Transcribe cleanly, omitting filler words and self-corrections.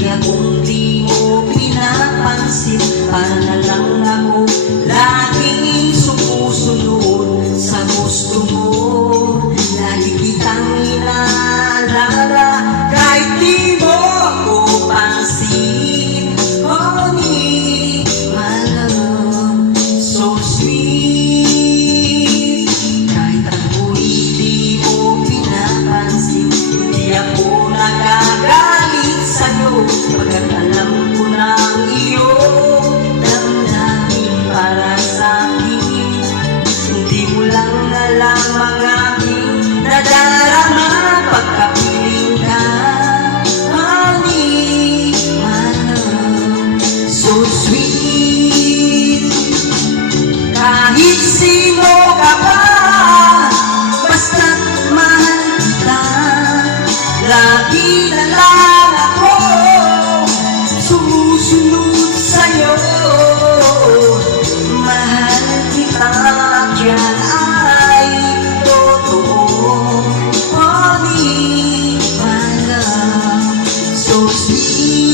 Kung di mo pinapansin, para na lang ako laging sumusunod sa gusto mo. Lagi kitang inaalala kahit di mo ako pansin. Honey, my love, so sweet. Kahit ako'y di mo pinapansin, hindi ako nagagalit sa'yo, pagkat alam ko na ang iyong damdamin para sa'kin. Hindi mo lang alam ang aking nadarama pagkapiling ka. Honey, my love, so sweet. Kahit sino ka pa, basta't mahal kita, lagi na lang ako sumusunod sa'yo. Mahal kita, yan ay totoo. Honey, my love, so sweet.